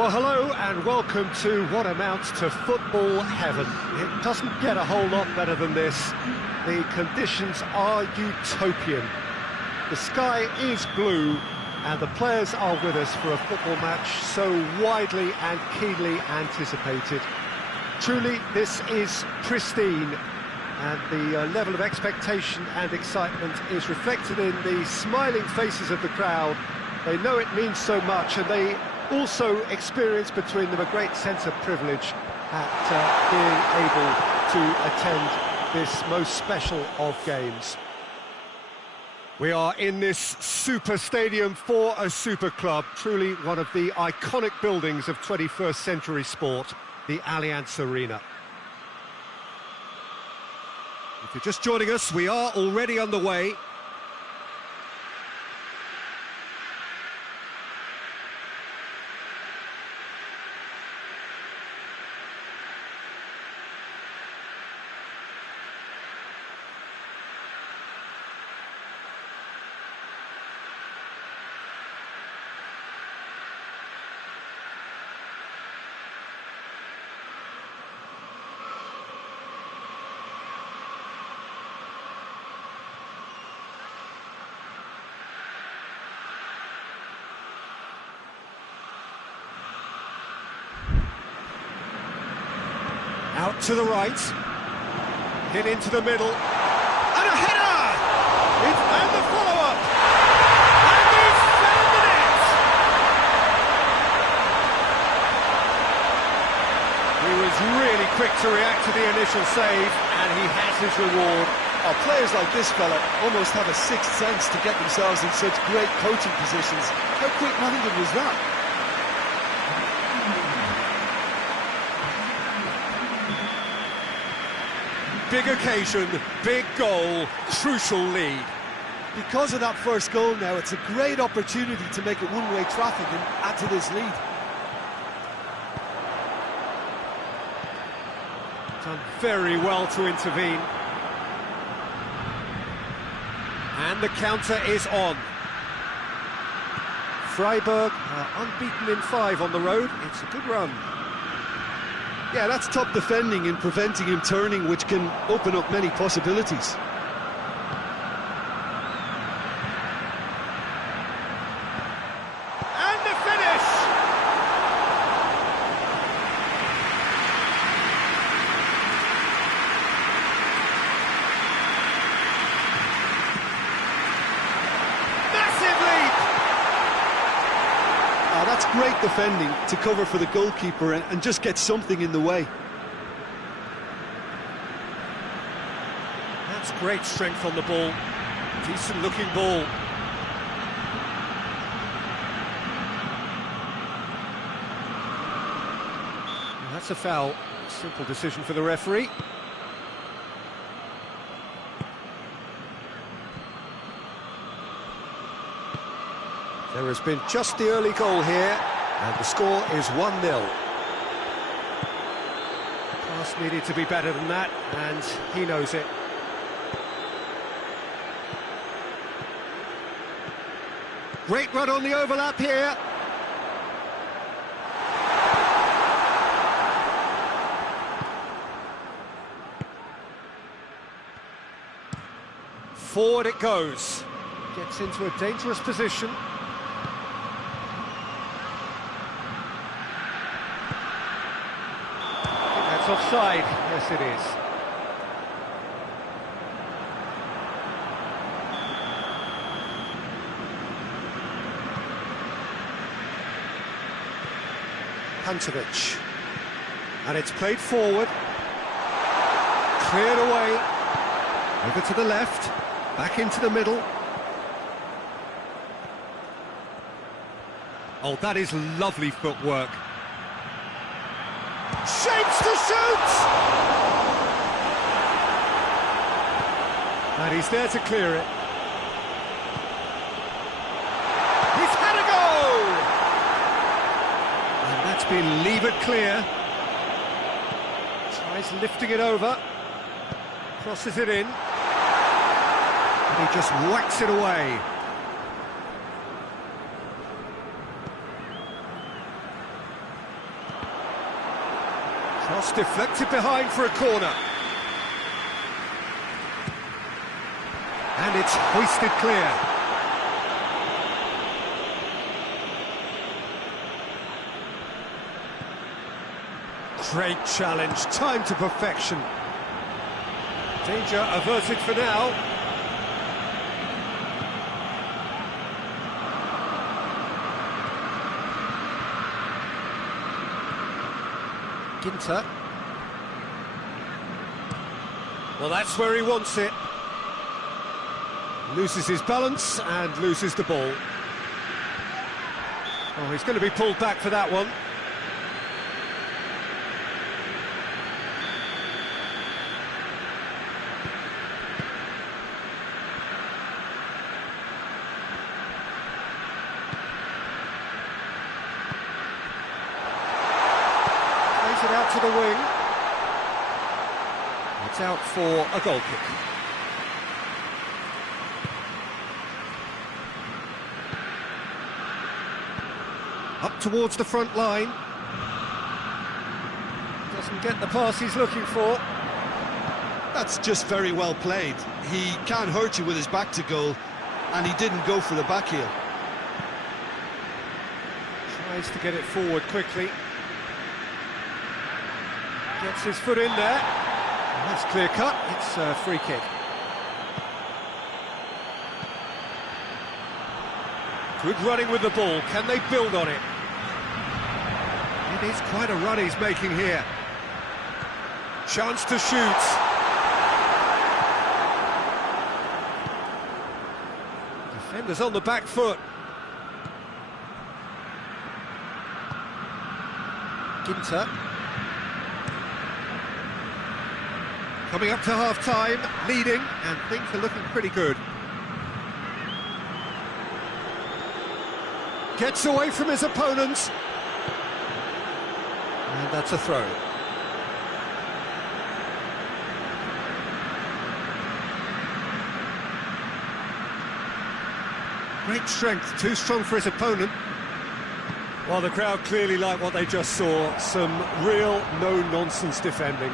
Well, hello and welcome to what amounts to football heaven. It doesn't get a whole lot better than this. The conditions are utopian. The sky is blue and the players are with us for a football match so widely and keenly anticipated. Truly, this is pristine, and the level of expectation and excitement is reflected in the smiling faces of the crowd. They know it means so much, and they also experience between them a great sense of privilege at being able to attend this most special of games. We are in this super stadium for a super club, truly one of the iconic buildings of 21st century sport, the Allianz Arena. If you're just joining us, we are already underway. Out to the right, hit into the middle, and a header! And the follow-up! And he's found the net! He was really quick to react to the initial save, and he has his reward. Oh, players like this fella almost have a sixth sense to get themselves in such great coaching positions. How quick-minded was that? Big occasion, big goal, crucial lead. Because of that first goal now, it's a great opportunity to make it one-way traffic and add to this lead. Done very well to intervene. And the counter is on. Freiburg are unbeaten in 5 on the road. It's a good run. Yeah, that's top defending and preventing him turning, which can open up many possibilities. And the finish! Massive leap! Oh, that's great defending to cover for the goalkeeper and just get something in the way. That's great strength on the ball. Decent looking ball. Well, that's a foul. Simple decision for the referee. There has been just the early goal here, and the score is 1-0. Pass needed to be better than that, and he knows it. Great run on the overlap here. Forward it goes. Gets into a dangerous position. That's offside. Yes, it is. Pantovic, and it's played forward, cleared away, over to the left, back into the middle. Oh, that is lovely footwork. Shapes to shoot! And he's there to clear it. He's had a go! And that's been levered clear. Tries lifting it over. Crosses it in. And he just whacks it away. Cross deflected behind for a corner. And it's hoisted clear. Great challenge, time to perfection. Danger averted for now. Ginter. Well, that's where he wants it. Loses his balance and loses the ball. Oh, he's going to be pulled back for that one. Plays it out to the wing. It's out for a goal kick. Up towards the front line. Doesn't get the pass he's looking for. That's just very well played. He can't hurt you with his back to goal, and he didn't go for the back heel. Tries to get it forward quickly. Gets his foot in there. And that's clear cut. It's a free kick. Good running with the ball. Can they build on it? It is quite a run he's making here. Chance to shoot. Defenders on the back foot. Ginter. Coming up to half-time, leading, and things are looking pretty good. Gets away from his opponents. And that's a throw. Great strength, too strong for his opponent. Well, the crowd clearly like what they just saw. Some real no-nonsense defending.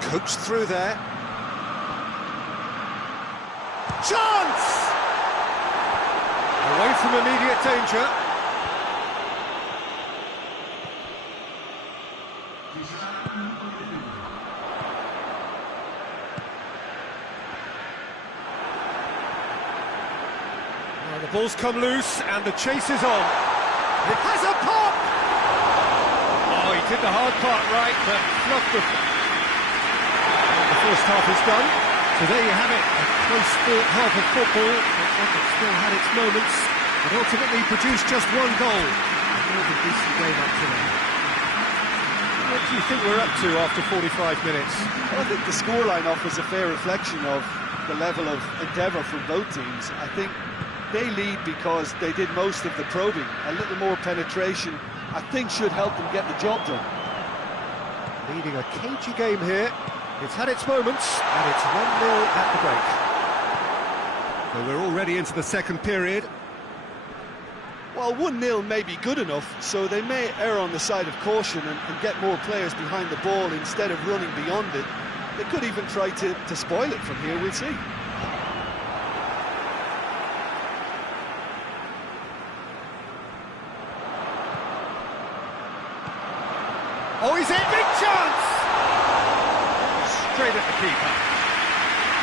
Coached through there. Chance! Away from immediate danger. Well, the ball's come loose and the chase is on. It has a pop! Oh, he did the hard part right, but fluffed the... The first half is done. So there you have it, a close-fought half of football, but one that still had its moments, but ultimately produced just one goal. A more than decent game up to now. What do you think we're up to after 45 minutes? Well, I think the scoreline offers a fair reflection of the level of endeavour from both teams. I think they lead because they did most of the probing. A little more penetration, I think, should help them get the job done. Leading a cagey game here. It's had its moments, and it's 1-0 at the break. So we're already into the second period. Well, 1-0 may be good enough, so they may err on the side of caution and get more players behind the ball instead of running beyond it. They could even try to spoil it from here, we'll see. Oh, he's in! Big chance! Straight at the keeper.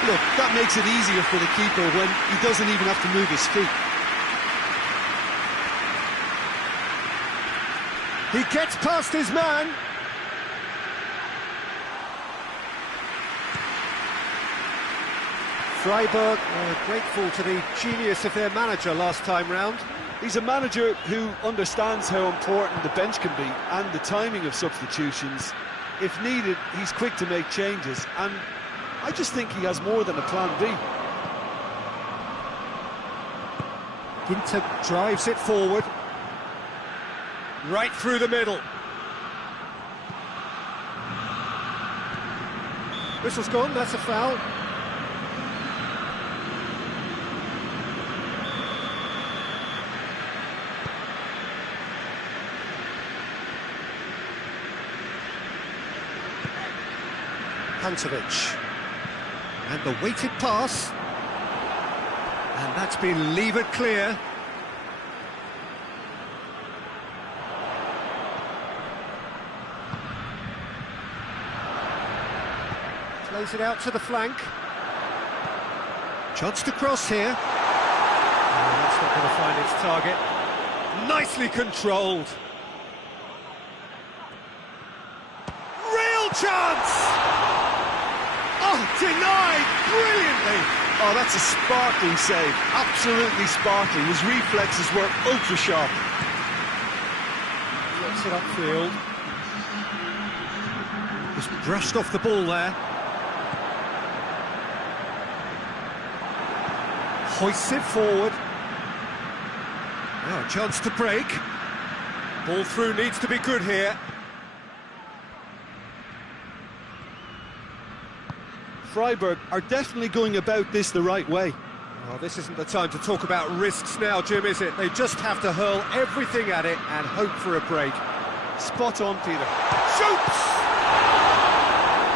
Look, that makes it easier for the keeper when he doesn't even have to move his feet. He gets past his man. Freiburg grateful to the genius of their manager last time round. He's a manager who understands how important the bench can be and the timing of substitutions. If needed, he's quick to make changes, and I just think he has more than a plan B. Ginter drives it forward. Right through the middle. Whistle's gone, that's a foul. Pantovic. And the weighted pass. And that's been levered clear. Plays it out to the flank. Chance to cross here. Oh, that's not going to find its target. Nicely controlled. Real chance! Oh, denied brilliantly. Oh, that's a sparkling save. Absolutely sparkling. His reflexes were ultra sharp. Lets it upfield. Just brushed off the ball there. Hoists it forward. Now a chance to break. Ball through needs to be good here. Freiburg are definitely going about this the right way. Oh, this isn't the time to talk about risks now, Jim, is it? They just have to hurl everything at it and hope for a break. Spot on, Peter. Shoots!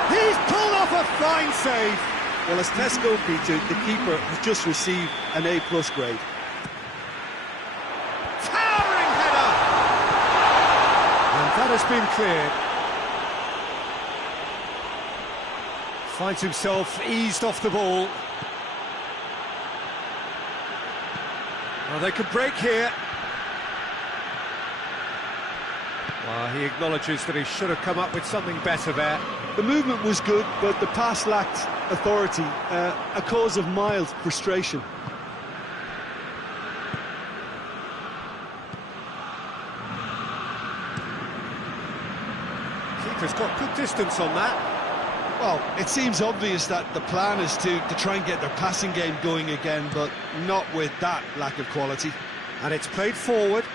He's pulled off a fine save. Well, as Tesco, Peter, the keeper has just received an A+ grade. Towering header! And that has been cleared. Finds himself eased off the ball. Well, they could break here. Well, he acknowledges that he should have come up with something better there. The movement was good, but the pass lacked authority, a cause of mild frustration. Keeper's got good distance on that. Well, it seems obvious that the plan is to try and get their passing game going again, but not with that lack of quality. And it's played forward.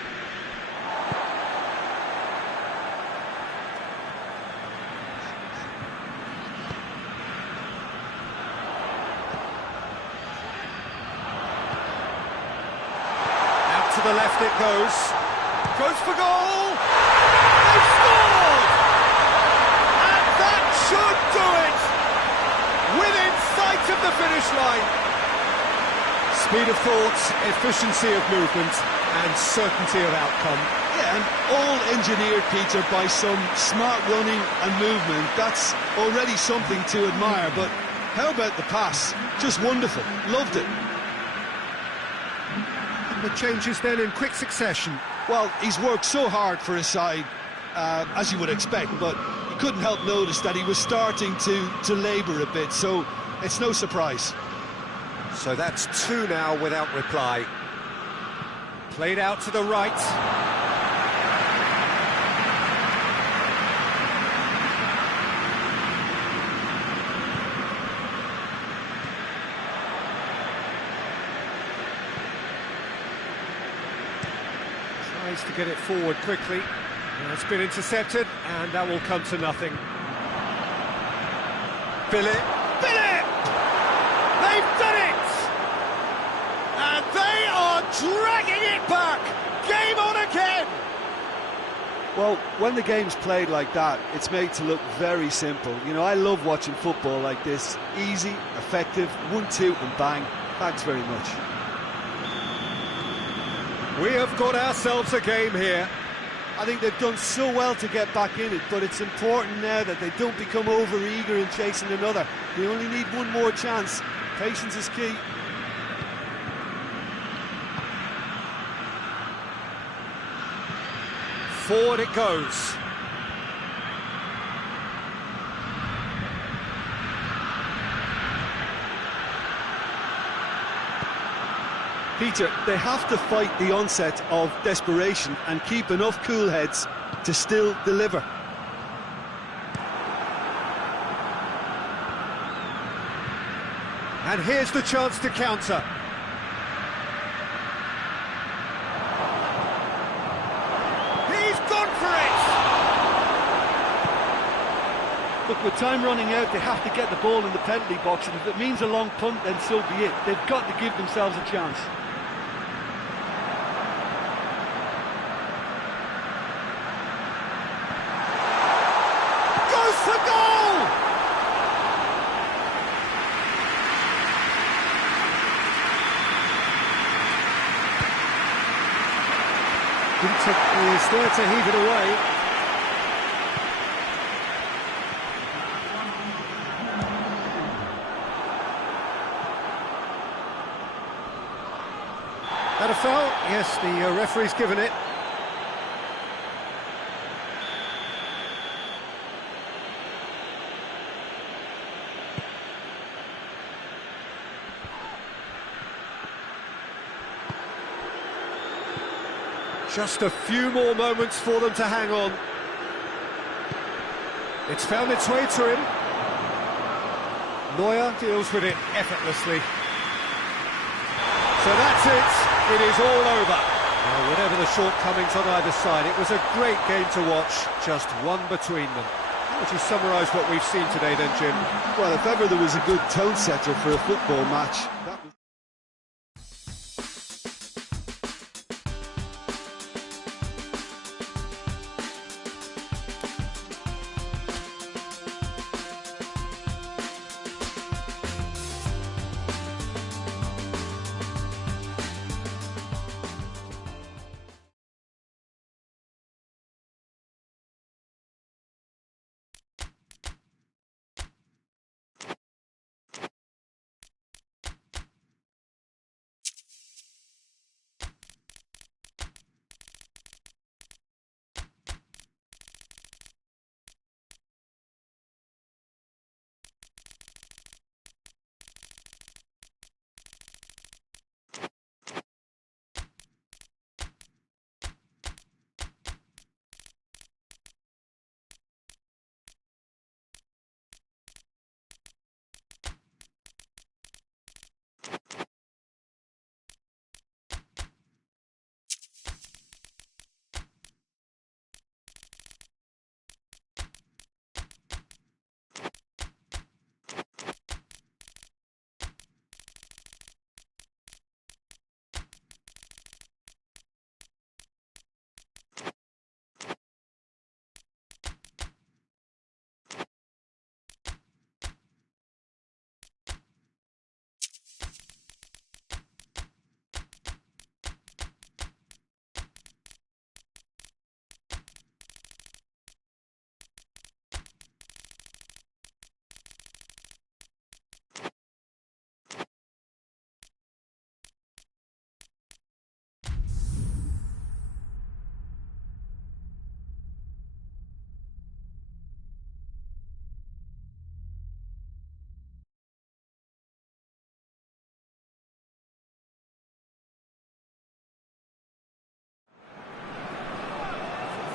Out to the left it goes. Goes for goal! They scored! And that should do it! Within sight of the finish line. Speed of thought, efficiency of movement, and certainty of outcome. Yeah, and all engineered, Peter, by some smart running and movement. That's already something to admire, but how about the pass? Just wonderful. Loved it. And the changes then in quick succession. Well, he's worked so hard for his side, as you would expect, but you couldn't help notice that he was starting to labour a bit, so it's no surprise. So that's two now without reply. Played out to the right. Tries to get it forward quickly. It's been intercepted, and that will come to nothing. Philip! They've done it! And they are dragging it back! Game on again! Well, when the game's played like that, it's made to look very simple. You know, I love watching football like this. Easy, effective, 1-2 and bang. Thanks very much. We have got ourselves a game here. I think they've done so well to get back in it, but it's important now that they don't become over-eager in chasing another. They only need one more chance. Patience is key. Forward it goes. Peter, they have to fight the onset of desperation and keep enough cool heads to still deliver. And here's the chance to counter. He's gone for it! Look, with time running out, they have to get the ball in the penalty box, and if it means a long punt, then so be it. They've got to give themselves a chance. Goes for goal! is there to heave it away. That a foul? Yes, the referee's given it. Just a few more moments for them to hang on. It's found its way to him. Neuer deals with it effortlessly. So that's it. It is all over. Now, whatever the shortcomings on either side, it was a great game to watch, just one between them. How would you summarise what we've seen today then, Jim? Well, if ever there was a good tone setter for a football match, that was...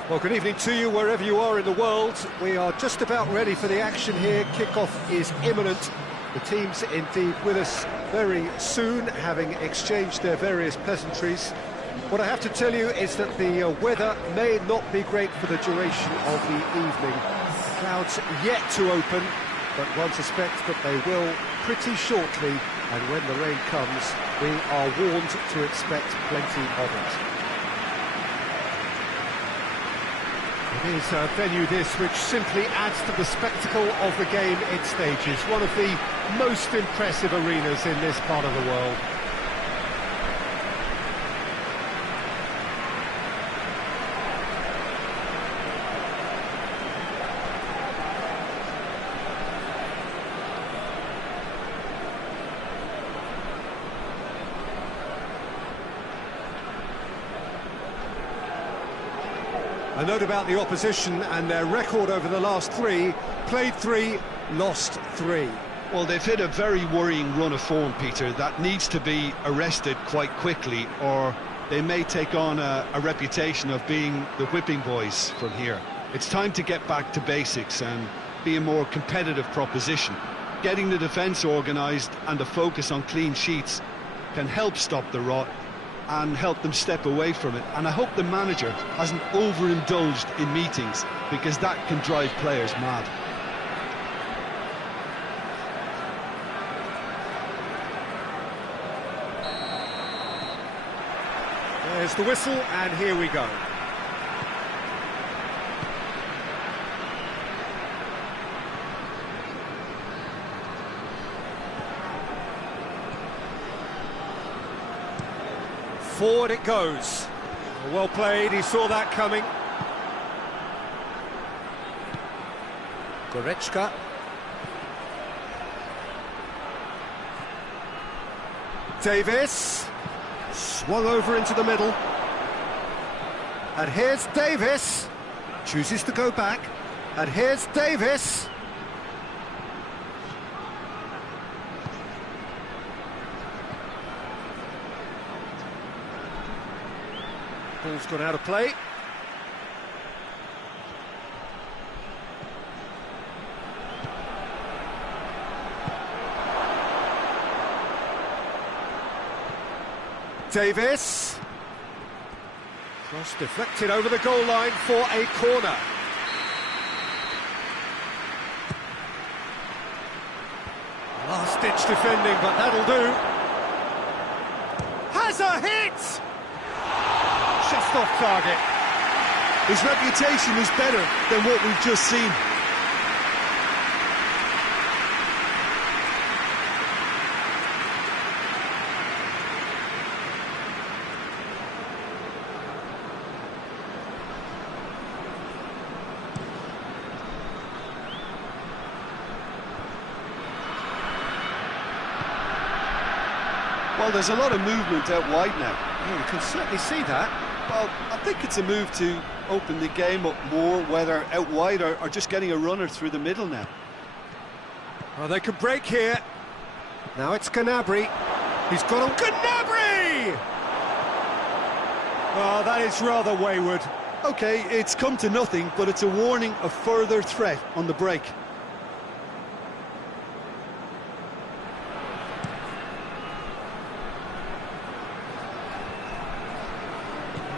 Well, good evening to you wherever you are in the world. We are just about ready for the action here. Kick-off is imminent. The teams indeed with us very soon, having exchanged their various pleasantries. What I have to tell you is that the weather may not be great for the duration of the evening. Clouds yet to open, but one suspects that they will pretty shortly, and when the rain comes, we are warned to expect plenty of it. It is a venue this which simply adds to the spectacle of the game it stages. One of the most impressive arenas in this part of the world. A note about the opposition and their record over the last three: played 3, lost 3. Well, they've hit a very worrying run of form, Peter, that needs to be arrested quite quickly, or they may take on a reputation of being the whipping boys from here. It's time to get back to basics and be a more competitive proposition. Getting the defence organised and the focus on clean sheets can help stop the rot and help them step away from it. And I hope the manager hasn't overindulged in meetings, because that can drive players mad. There's the whistle, and here we go. Forward it goes. Well played, he saw that coming. Goretzka. Davis. Swung over into the middle. And here's Davis. Chooses to go back. And here's Davis. Ball's gone out of play. Davis. Cross deflected over the goal line for a corner. Last-ditch defending, but that'll do. Has a hit! Just off target. His reputation is better than what we've just seen. Well, there's a lot of movement out wide now. Yeah, you can certainly see that. Well, I think it's a move to open the game up more, whether out wide or just getting a runner through the middle now. Well, they can break here. Now it's Gnabry. He's got on Gnabry! Well, that is rather wayward. OK, it's come to nothing, but it's a warning of further threat on the break.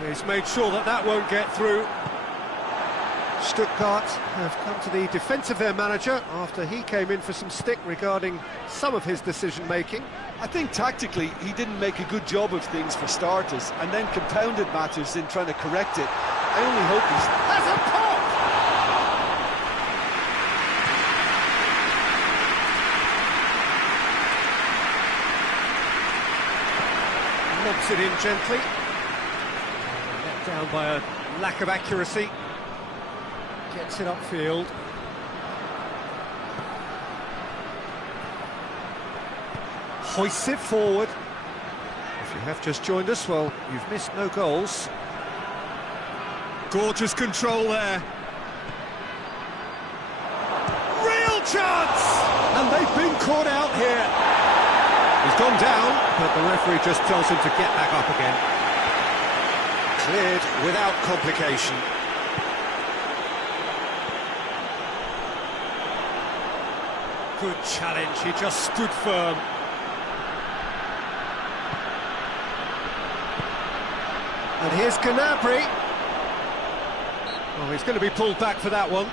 He's made sure that that won't get through. Stuttgart have come to the defence of their manager after he came in for some stick regarding some of his decision-making. I think tactically he didn't make a good job of things for starters, and then compounded matters in trying to correct it. I only hope he's... Has a pop! Lobs it in gently. Let down by a lack of accuracy. Gets it upfield. Hoists it forward. If you have just joined us, well, you've missed no goals. Gorgeous control there. Real chance! And they've been caught out here. He's gone down, but the referee just tells him to get back up again. Cleared without complication. Good challenge, he just stood firm. And here's Gnabry. Oh, he's going to be pulled back for that one.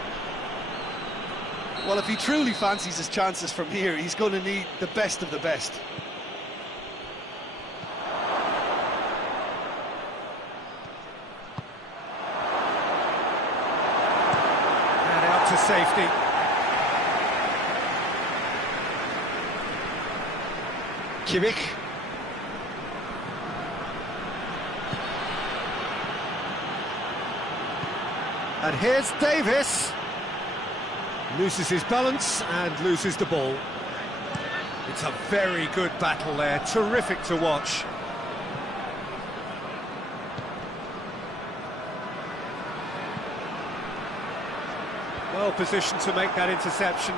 Well, if he truly fancies his chances from here, he's going to need the best of the best. And out to safety. Kimmich. And here's Davis. Loses his balance and loses the ball. It's a very good battle there, terrific to watch. Well positioned to make that interception.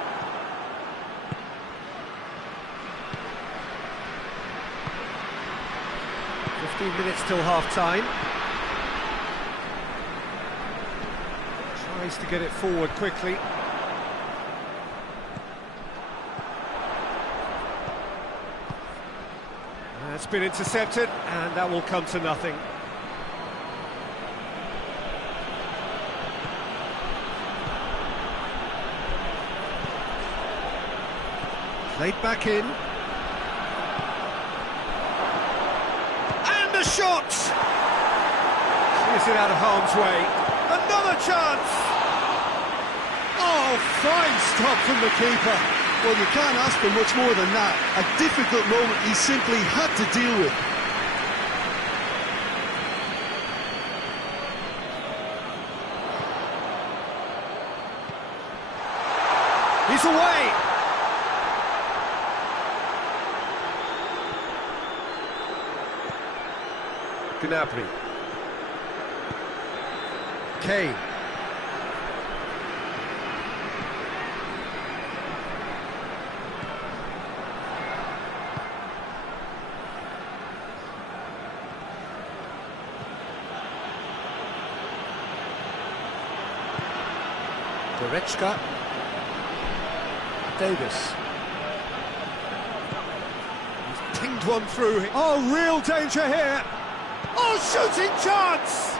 Minutes till half-time. Tries to get it forward quickly. That's been intercepted, and that will come to nothing. Played back in. Shot! Clears it out of harm's way. Another chance! Oh, fine stop from the keeper. Well, you can't ask for much more than that. A difficult moment he simply had to deal with. He's away! Gnabry. Kane. Goretzka. Davis. He's pinged one through. Oh, real danger here. Oh, shooting chance!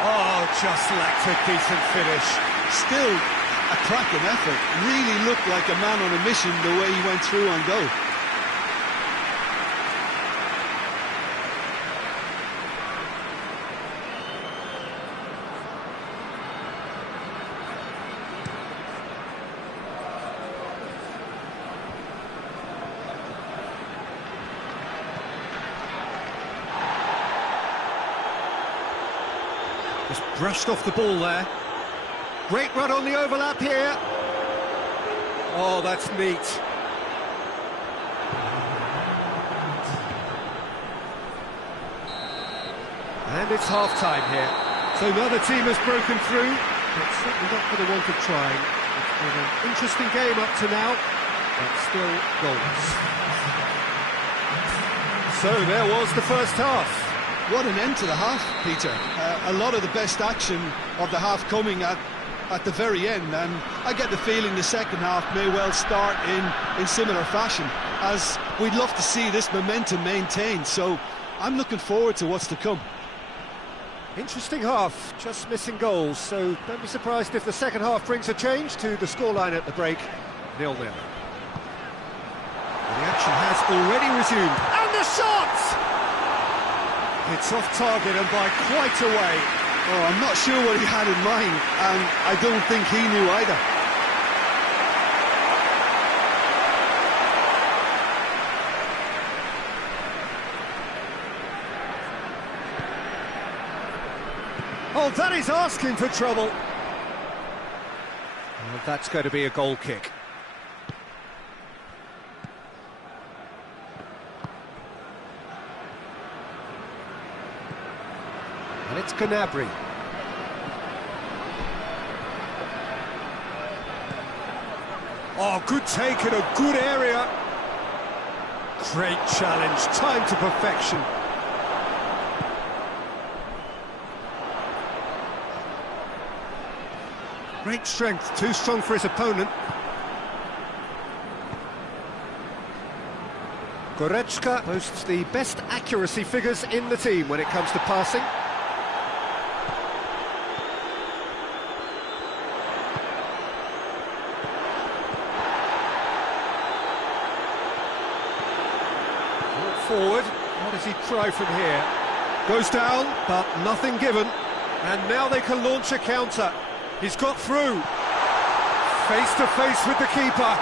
Oh, just lacked a decent finish. Still a cracking effort. Really looked like a man on a mission the way he went through on goal. Just brushed off the ball there. Great run on the overlap here. Oh, that's neat. And it's half-time here. So another team has broken through, but certainly not for the want of trying. It's been an interesting game up to now, but still goals. So there was the first half. What an end to the half, Peter. A lot of the best action of the half coming at the very end, and I get the feeling the second half may well start in similar fashion, as we'd love to see this momentum maintained, so I'm looking forward to what's to come. Interesting half, just missing goals, so don't be surprised if the second half brings a change to the scoreline at the break, 0-0. The action has already resumed, and the shot! It's off target and by quite a way. Oh, I'm not sure what he had in mind, and I don't think he knew either. Oh, that is asking for trouble. Well, that's going to be a goal kick. And it's Gnabry. Oh, good take in a good area. Great challenge, time to perfection. Great strength, too strong for his opponent. Goretzka boasts the best accuracy figures in the team when it comes to passing. Forward, what does he try from here? Goes down, but nothing given. And now they can launch a counter. He's got through. Face to face with the keeper.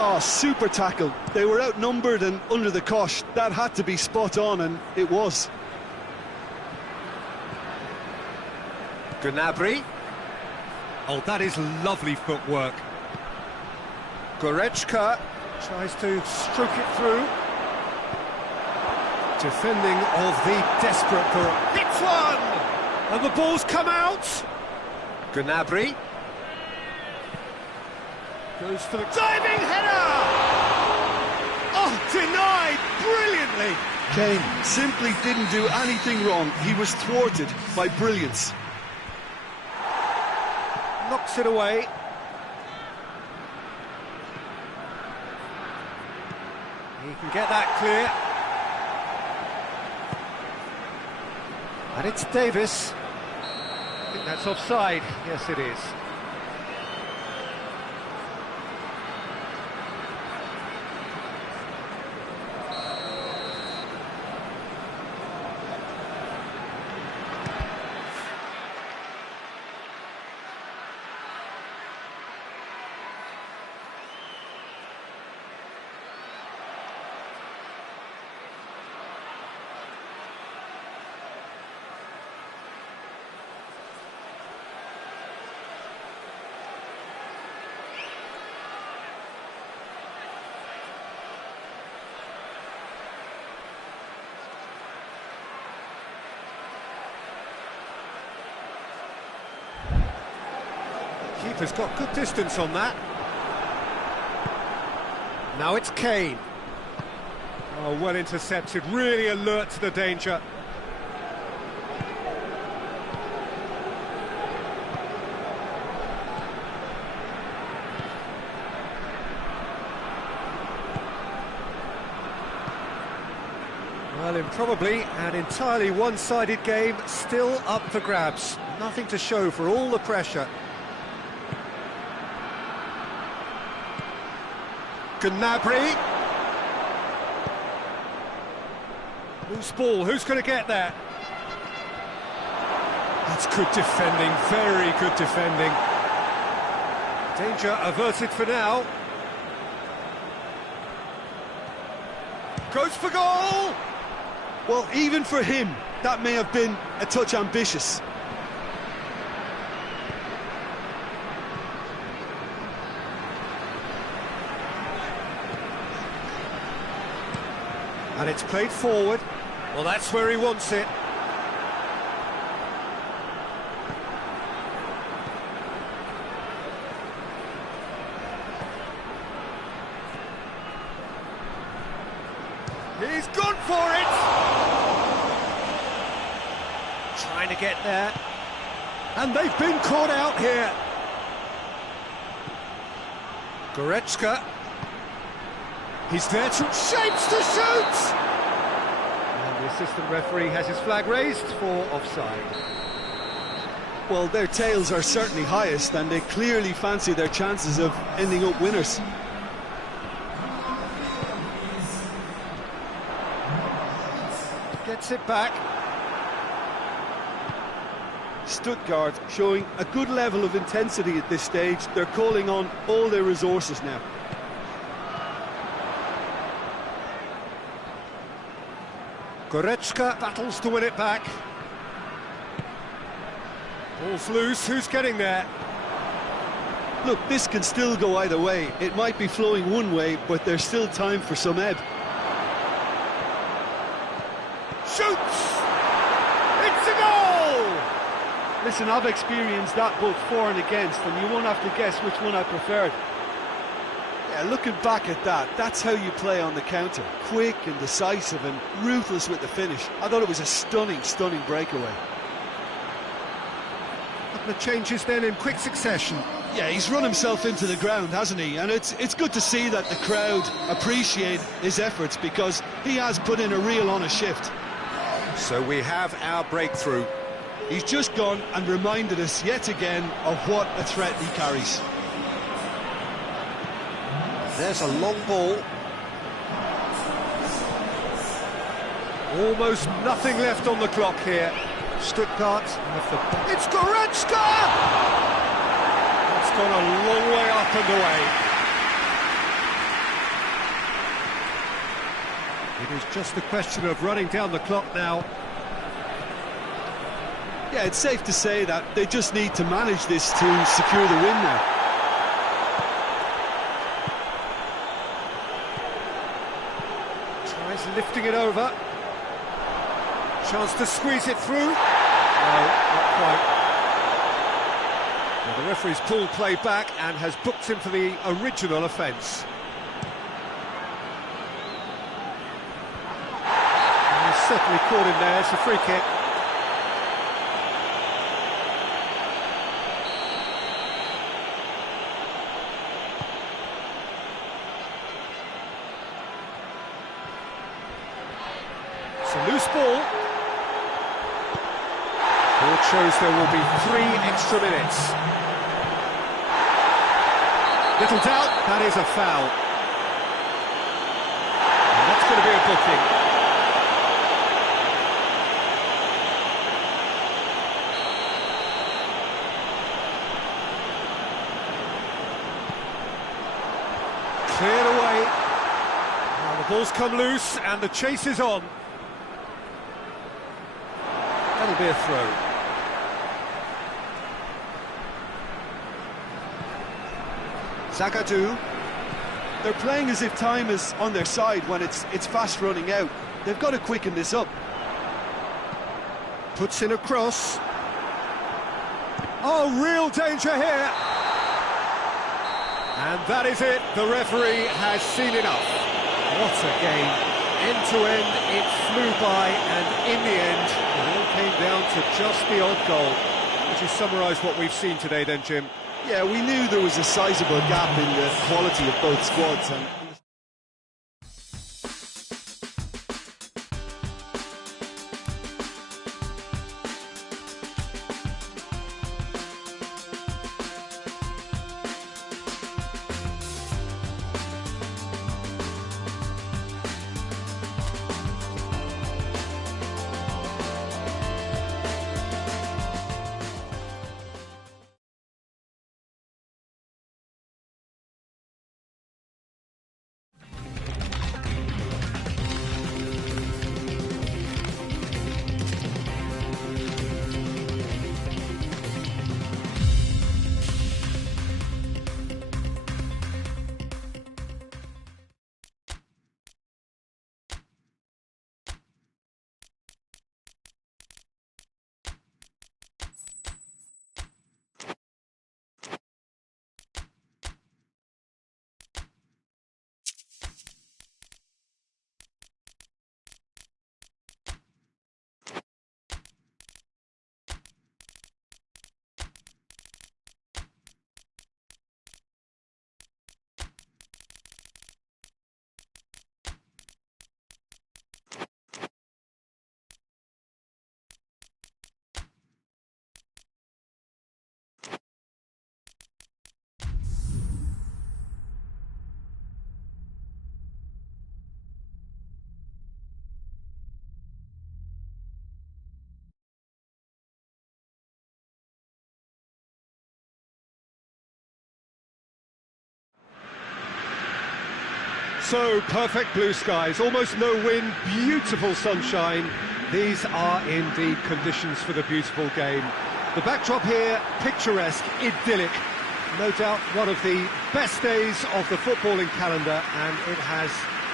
Oh, super tackle. They were outnumbered and under the cosh. That had to be spot on, and it was. Gnabry. Oh, that is lovely footwork. Goretzka tries to stroke it through. Defending of the desperate Goretzka. Hits one! And the ball's come out. Gnabry. Goes for the diving header! Oh, denied brilliantly! Kane simply didn't do anything wrong. He was thwarted by brilliance. Knocks it away. He can get that clear. And it's Davis. I think that's offside. Yes, it is. Keeper's got good distance on that. Now it's Kane. Oh, well intercepted, really alert to the danger. Well, improbably an entirely one-sided game, still up for grabs. Nothing to show for all the pressure. Gnabry. Loose ball, who's going to get that? That's good defending, very good defending. Danger averted for now. Goes for goal! Well, even for him, that may have been a touch ambitious. And it's played forward. Well, that's where he wants it. He's gone for it! Trying to get there. And they've been caught out here. Goretzka. He's there to... shapes to shoot! And the assistant referee has his flag raised for offside. Well, their tails are certainly highest, and they clearly fancy their chances of ending up winners. Gets it back. Stuttgart showing a good level of intensity at this stage. They're calling on all their resources now. Goretzka battles to win it back. Ball's loose, who's getting there? Look, this can still go either way. It might be flowing one way, but there's still time for some ebb. Shoots! It's a goal! Listen, I've experienced that both for and against, and you won't have to guess which one I preferred. Yeah, looking back at that, that's how you play on the counter. Quick and decisive and ruthless with the finish. I thought it was a stunning, stunning breakaway. Couple of changes then in quick succession. Yeah, he's run himself into the ground, hasn't he? And it's good to see that the crowd appreciate his efforts, because he has put in a real honest shift. So we have our breakthrough. He's just gone and reminded us yet again of what a threat he carries. There's a long ball. Almost nothing left on the clock here. Stuttgart have the... It's Goretzka! It's gone a long way up and away. It is just a question of running down the clock now. Yeah, it's safe to say that they just need to manage this to secure the win now. Tries lifting it over. Chance to squeeze it through. No, not quite. Well, the referee's pulled play back and has booked him for the original offence. He's certainly caught him there. It's a free kick. It's a loose ball. Board shows there will be 3 extra minutes. Little doubt, that is a foul. And that's going to be a booking. Cleared away. Now the ball's come loose and the chase is on. That'll be a throw. Zagadou. They're playing as if time is on their side when it's fast running out. They've got to quicken this up. Puts in a cross. Oh, real danger here. And that is it, the referee has seen enough. What a game, end to end, it flew by, and in the end, it all came down to just the odd goal. Would you summarise what we've seen today then, Jim? Yeah, we knew there was a sizable gap in the quality of both squads, and So, perfect blue skies, almost no wind, beautiful sunshine. These are indeed conditions for the beautiful game. The backdrop here, picturesque, idyllic. No doubt one of the best days of the footballing calendar, and it has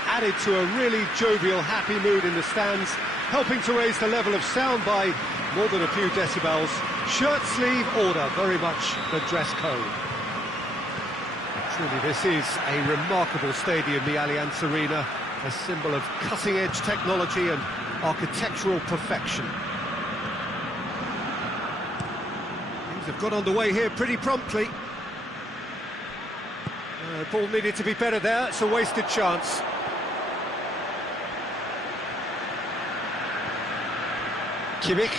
added to a really jovial, happy mood in the stands, helping to raise the level of sound by more than a few decibels. Shirt-sleeve order, very much the dress code. Truly, this is a remarkable stadium, the Allianz Arena, a symbol of cutting-edge technology and architectural perfection. Things have got underway here pretty promptly. The ball needed to be better there, it's a wasted chance. Kimmich.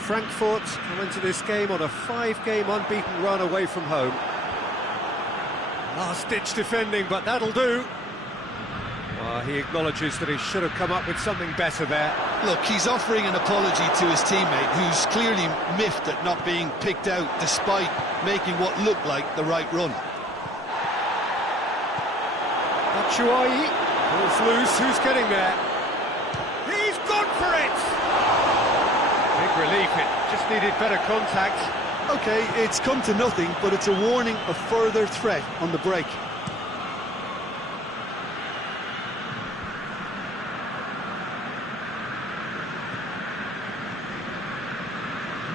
Frankfurt come into this game on a 5-game unbeaten run away from home. Last-ditch defending, but that'll do. He acknowledges that he should have come up with something better there. look, he's offering an apology to his teammate, who's clearly miffed at not being picked out despite making what looked like the right run. Batshuayi, ball's loose, who's getting there? He's gone for it! Big relief, it just needed better contact. OK, it's come to nothing, but it's a warning of further threat on the break.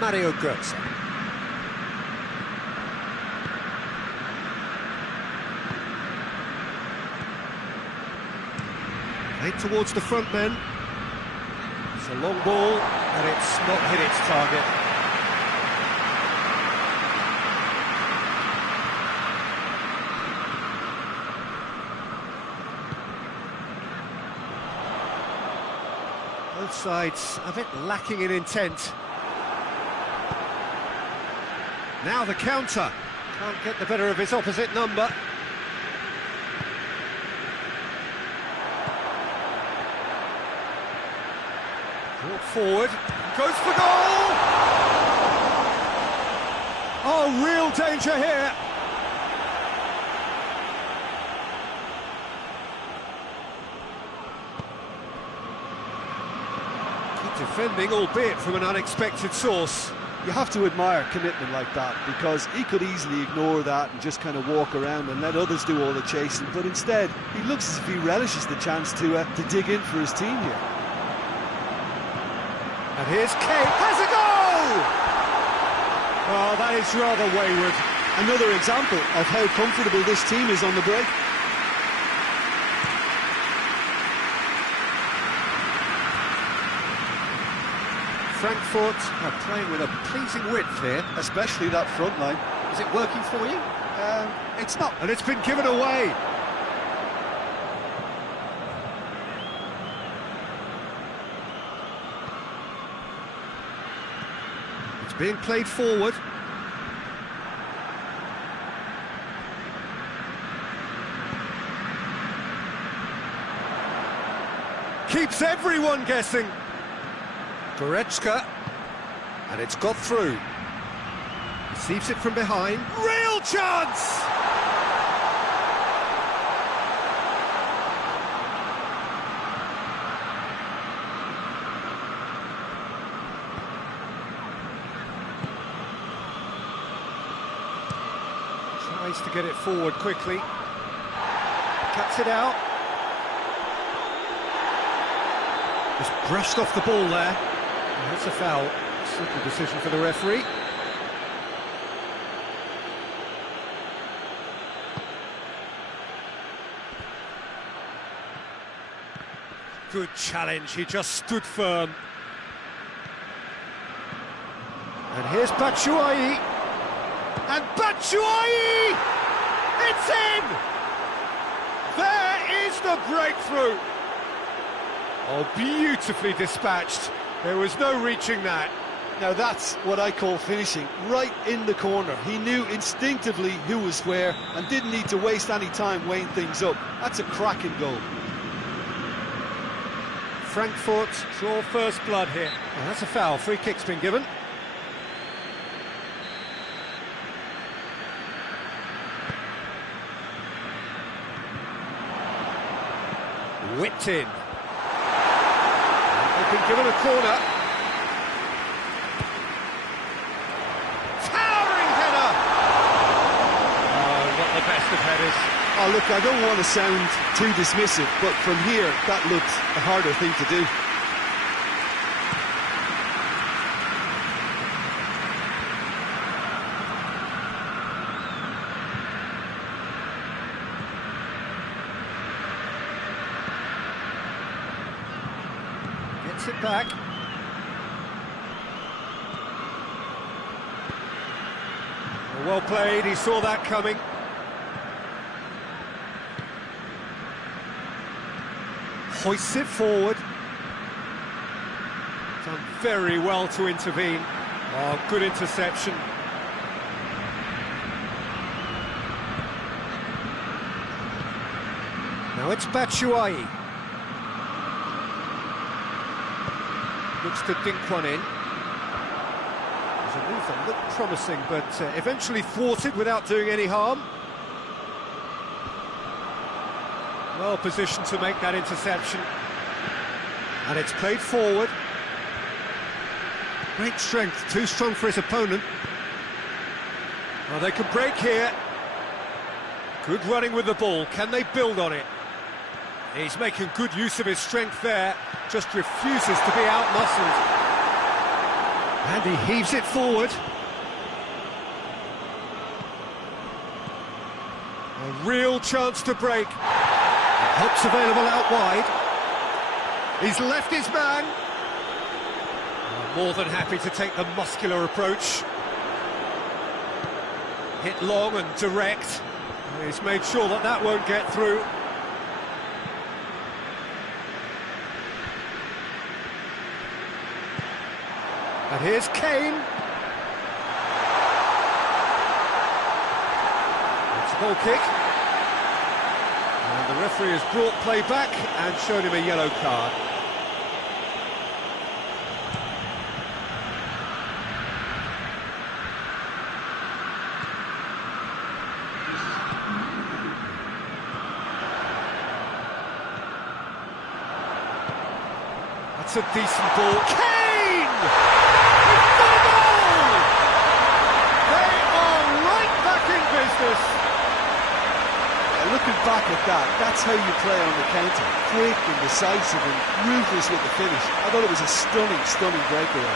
Mario Götze. Right towards the front men. It's a long ball, and it's not hit its target. Both sides a bit lacking in intent. Now the counter. Can't get the better of his opposite number. Brought forward. Goes for goal! Oh, real danger here. Good defending, albeit from an unexpected source. You have to admire commitment like that, because he could easily ignore that and just kind of walk around and let others do all the chasing, but instead he looks as if he relishes the chance to dig in for his team here. And here's Kane, has a goal! Oh, that is rather wayward. Another example of how comfortable this team is on the break. Frankfurt are playing with a pleasing width here. Especially that front line. Is it working for you? It's not. And it's been given away. It's being played forward. Keeps everyone guessing. Goretzka, and it's got through. Receives it from behind. Real chance! Tries to get it forward quickly. Cuts it out. Just brushed off the ball there. And that's a foul. Simple decision for the referee. Good challenge, he just stood firm. And here's Batshuayi. And Batshuayi! It's in! There is the breakthrough! Oh, beautifully dispatched. There was no reaching that. Now that's what I call finishing, right in the corner. He knew instinctively who was where and didn't need to waste any time weighing things up. That's a cracking goal. Frankfurt draw first blood here. Oh, that's a foul. Free kick's been given. Whipped in. They've been given a corner. Towering header! Oh, not the best of headers. Oh, look, I don't want to sound too dismissive, but from here, that looked a harder thing to do. Gets it back. Well played, he saw that coming. Hoists it forward. Done very well to intervene. Oh, good interception. Now it's Batshuayi. Looks to dink one in. There's a move that looked promising, but eventually thwarted without doing any harm. Well positioned to make that interception. And it's played forward. Great strength, too strong for his opponent. Well, they can break here. Good running with the ball, can they build on it? He's making good use of his strength there, just refuses to be out-muscled. And he heaves it forward. A real chance to break. Help's available out wide. He's left his man. More than happy to take the muscular approach. Hit long and direct. He's made sure that that won't get through. And here's Kane. It's a goal kick. And the referee has brought play back and shown him a yellow card. That's a decent ball. Kane! It's got a goal! They are right back in business. Looking back at that, that's how you play on the counter. Quick and decisive and ruthless with the finish. I thought it was a stunning, stunning breakaway.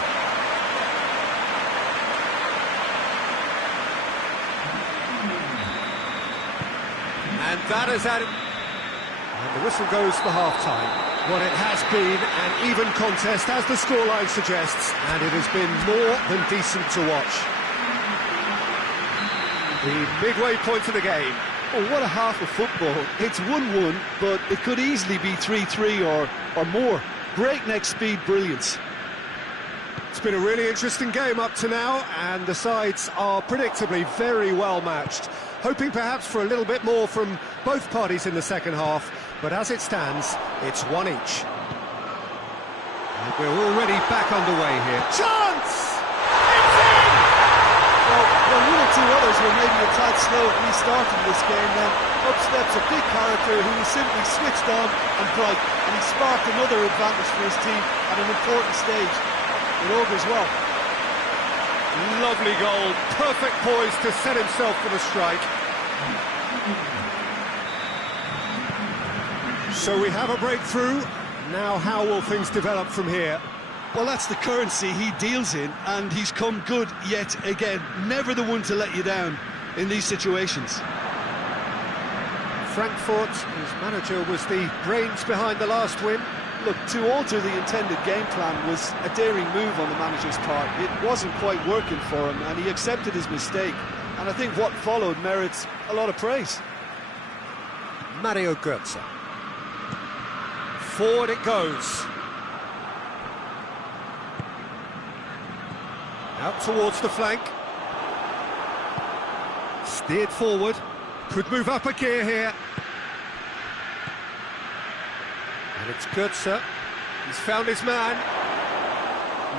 That has added... And the whistle goes for half-time. Well, it has been an even contest, as the scoreline suggests, and it has been more than decent to watch. The midway point of the game. Oh, what a half of football. It's 1-1, but it could easily be 3-3 or more. Breakneck speed brilliance. It's been a really interesting game up to now, and the sides are predictably very well matched. Hoping perhaps for a little bit more from both parties in the second half, but as it stands, it's one each. And we're already back underway here. Chance! It's in! Well, one or two others were maybe a tad slow at restarting this game, then up steps a big character who was simply switched on and bright, and he sparked another advantage for his team at an important stage. It augurs well. Lovely goal, perfect poise to set himself for the strike. So we have a breakthrough. Now how will things develop from here? Well, that's the currency he deals in, and he's come good yet again. Never the one to let you down in these situations. Frankfurt, whose manager was the brains behind the last win. Look, to alter the intended game plan was a daring move on the manager's part. It wasn't quite working for him, and he accepted his mistake. And I think what followed merits a lot of praise. Mario Götze. Forward it goes. Out towards the flank. Steered forward. Could move up a gear here. And it's Götze. He's found his man.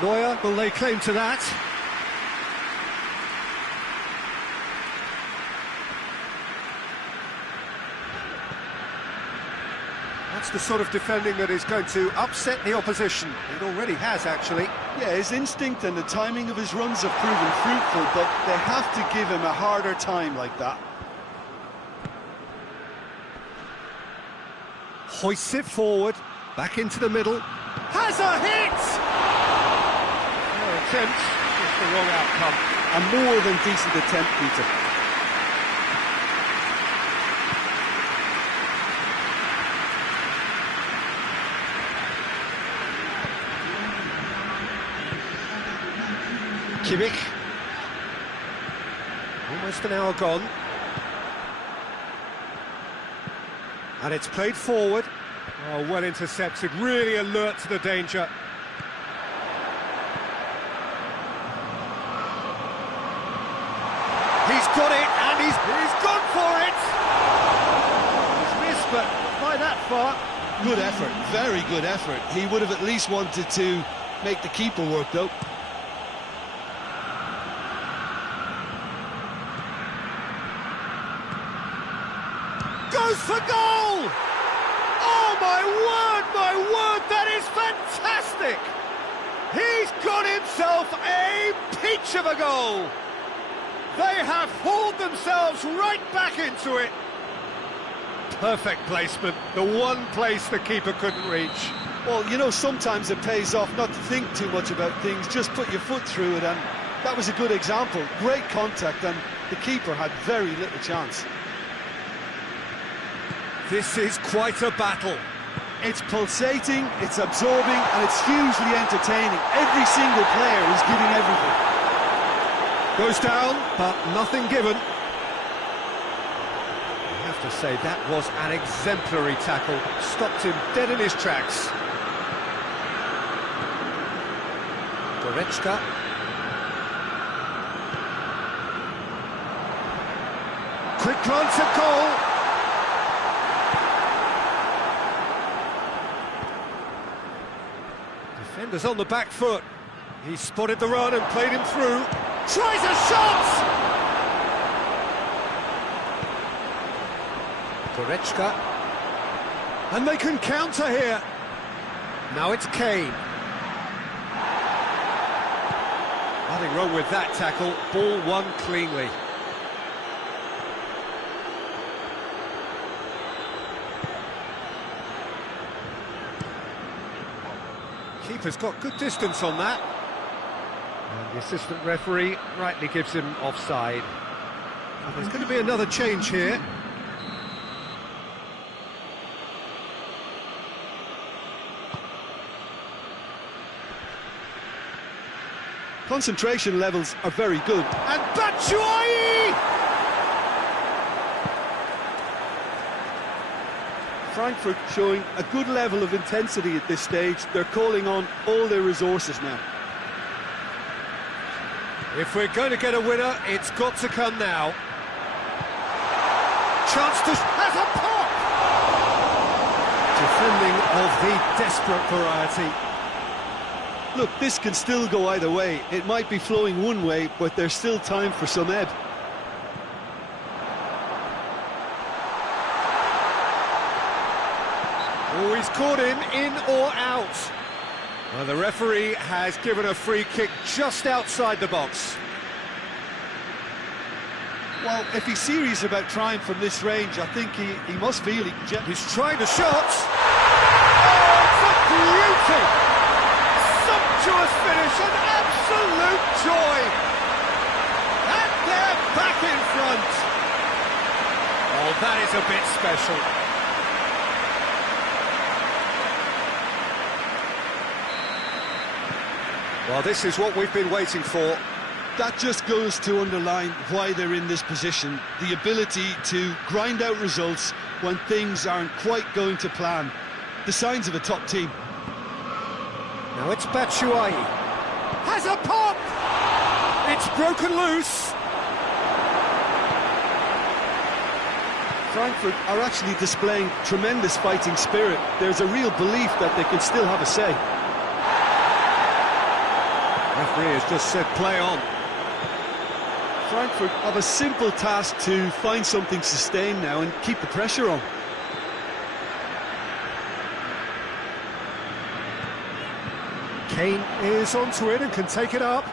Neuer will lay claim to that. That's the sort of defending that is going to upset the opposition. It already has, actually. Yeah, his instinct and the timing of his runs have proven fruitful, but they have to give him a harder time like that. Hoists it forward, back into the middle. Has a hit! No attempt, just the wrong outcome. A more than decent attempt, Peter. Kimmich. Almost an hour gone. And it's played forward. Oh, well intercepted, really alert to the danger. He's got it, and he's gone for it! He's missed, but not by that far. Good effort, very good effort. He would have at least wanted to make the keeper work, though. Goes for goal! Oh, my word, that is fantastic! He's got himself a peach of a goal! They have hauled themselves right back into it. Perfect placement, the one place the keeper couldn't reach. Well, you know, sometimes it pays off not to think too much about things, just put your foot through it, and that was a good example. Great contact, and the keeper had very little chance. This is quite a battle. It's pulsating, it's absorbing, and it's hugely entertaining. Every single player is giving everything. Goes down, but nothing given. I have to say, that was an exemplary tackle. Stopped him dead in his tracks. Goretzka. Quick glance at goal. Defenders on the back foot. He spotted the run and played him through. Tries a shot! Goretzka. And they can counter here. Now it's Kane. Nothing wrong with that tackle. Ball won cleanly. Keeper's got good distance on that. And the assistant referee rightly gives him offside. And there's going to be another change here. Concentration levels are very good. And Batshuayi! Frankfurt showing a good level of intensity at this stage. They're calling on all their resources now. If we're going to get a winner, it's got to come now. Chance to... has a pop! Defending of the desperate variety. Look, this can still go either way. It might be flowing one way, but there's still time for some ebb. Oh, he's caught him in or out. Well, the referee has given a free kick just outside the box. Well, if he's serious about trying from this range, I think he must feel he's trying the shot. Oh, it's a beauty! Sumptuous finish, an absolute joy! And they're back in front. Oh, that is a bit special. Well, this is what we've been waiting for. That just goes to underline why they're in this position. The ability to grind out results when things aren't quite going to plan. The signs of a top team. Now it's Batshuayi. Has a pop! It's broken loose. Frankfurt are actually displaying tremendous fighting spirit. There's a real belief that they can still have a say. Referee has just said play on. Frankfurt have a simple task to find something sustained now and keep the pressure on. Kane is onto it and can take it up.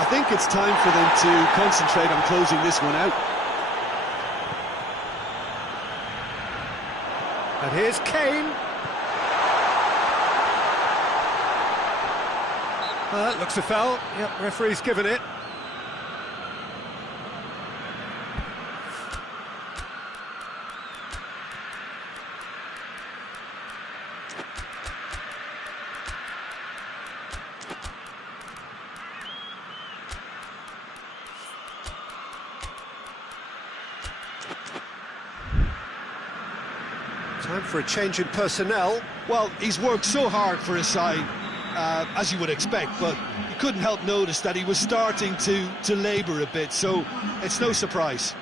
I think it's time for them to concentrate on closing this one out. And here's Kane. Looks a foul. Yep, referee's given it. Time for a change in personnel. Well, he's worked so hard for his side, as you would expect, but you couldn't help notice that he was starting to labour a bit, so it's no surprise.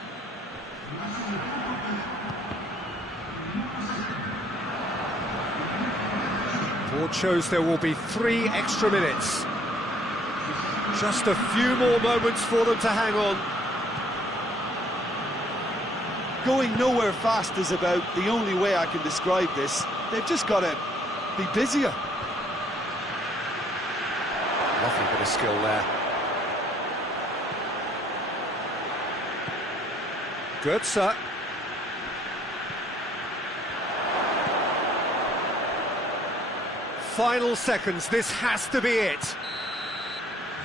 Board shows there will be 3 extra minutes. Just a few more moments for them to hang on. Going nowhere fast is about the only way I can describe this. They've just got to be busier. Lovely bit of skill there. Good, sir. Final seconds, this has to be it.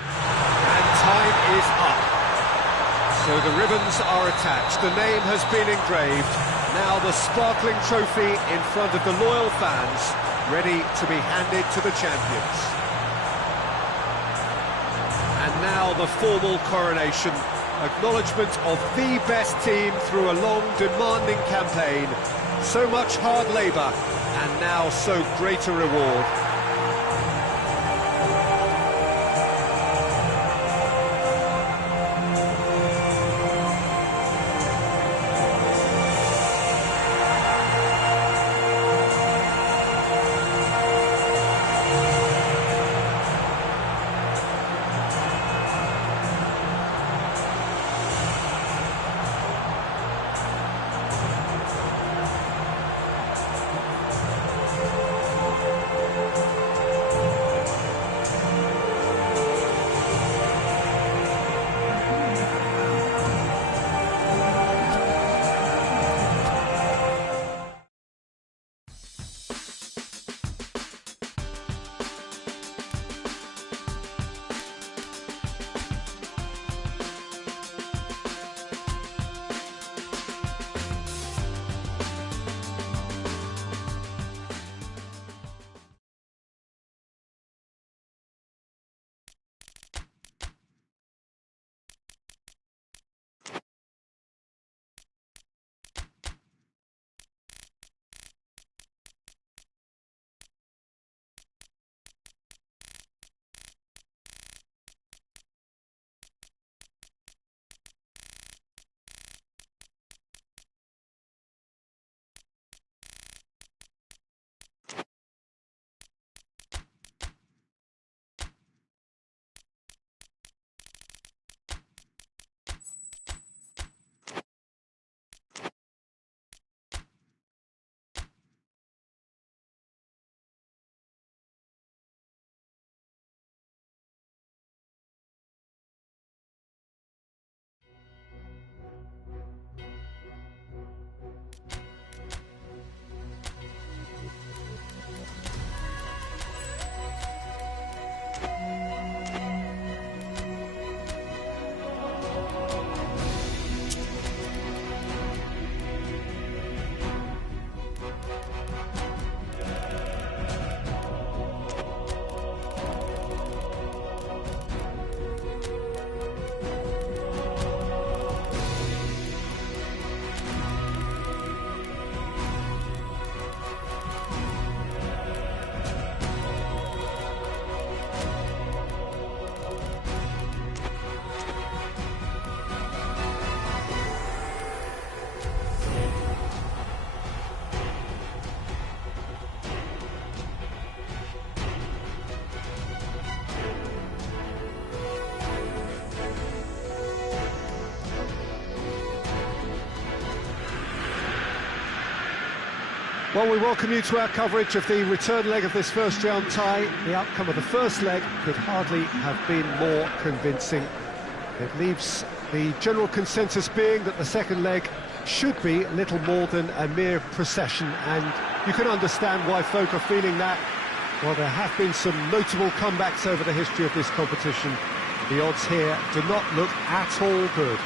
And time is up. So the ribbons are attached, the name has been engraved. Now the sparkling trophy in front of the loyal fans, ready to be handed to the champions. And now the formal coronation, acknowledgement of the best team through a long, demanding campaign. So much hard labour, and now so great a reward. Well, we welcome you to our coverage of the return leg of this first round tie. The outcome of the first leg could hardly have been more convincing. It leaves the general consensus being that the second leg should be little more than a mere procession, and you can understand why folk are feeling that. Well, there have been some notable comebacks over the history of this competition. The odds here do not look at all good.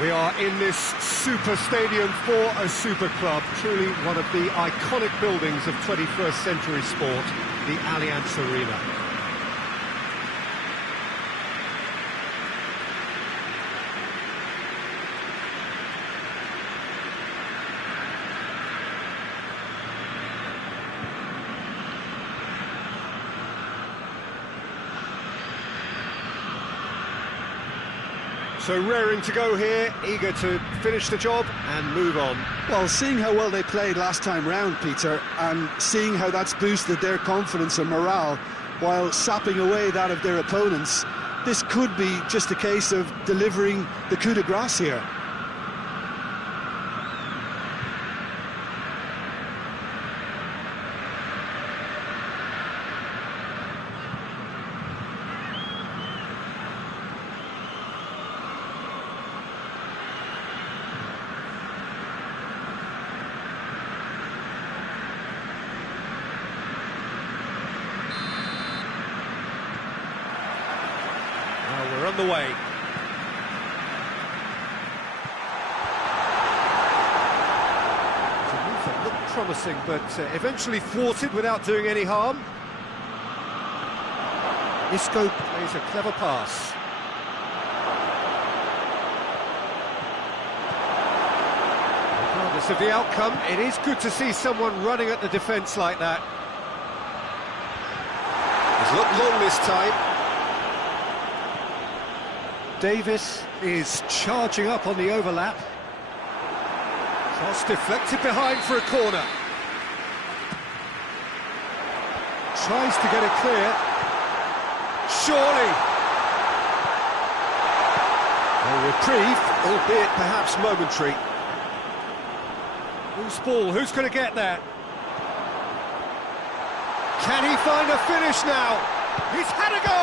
We are in this super stadium for a super club, truly one of the iconic buildings of 21st century sport, the Allianz Arena. So raring to go here, eager to finish the job and move on. Well, seeing how well they played last time round, Peter, and seeing how that's boosted their confidence and morale while sapping away that of their opponents, this could be just a case of delivering the coup de grace here. We're on the way. It's a move that looked promising, but eventually thwarted without doing any harm. Isco plays a clever pass. Regardless of the outcome, it is good to see someone running at the defence like that. He's looked long this time. Davis is charging up on the overlap. Cross deflected behind for a corner. Tries to get it clear. Surely. A reprieve, albeit perhaps momentary. Loose ball, who's going to get there? Can he find a finish now? He's had a go!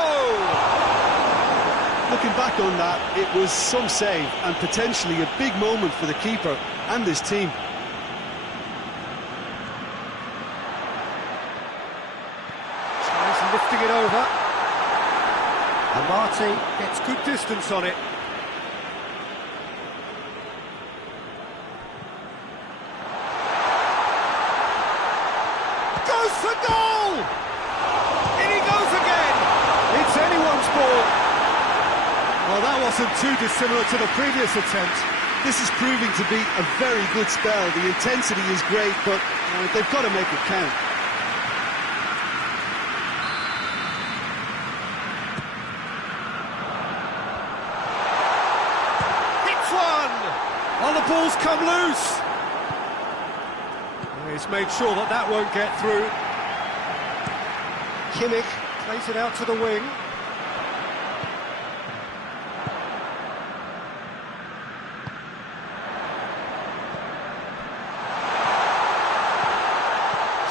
Looking back on that, it was some save and potentially a big moment for the keeper and his team. Tries lifting it over. Amati gets good distance on it. Goes for goal! In he goes again! It's anyone's ball. Well, that wasn't too dissimilar to the previous attempt. This is proving to be a very good spell. The intensity is great, but they've got to make it count. Hits one! Oh, the ball's come loose. He's made sure that that won't get through. Kimmich plays it out to the wing.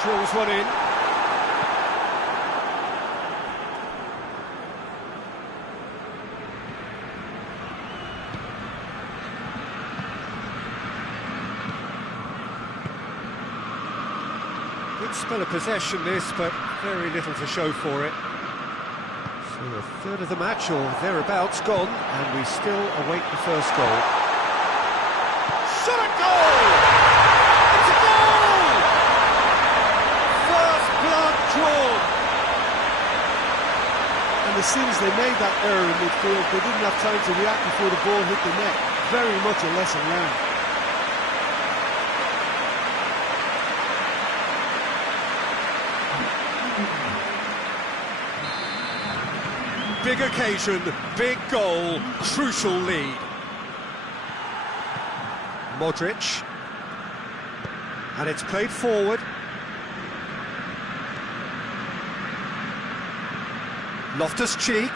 Drills one in. Good spell of possession this, but very little to show for it. So a third of the match or thereabouts gone, and we still await the first goal. Shot at goal! Drawn. And as soon as they made that error in midfield, they didn't have time to react before the ball hit the net. Very much a lesson learned. Big occasion, big goal, crucial lead. Modric. And it's played forward. Loftus-Cheek.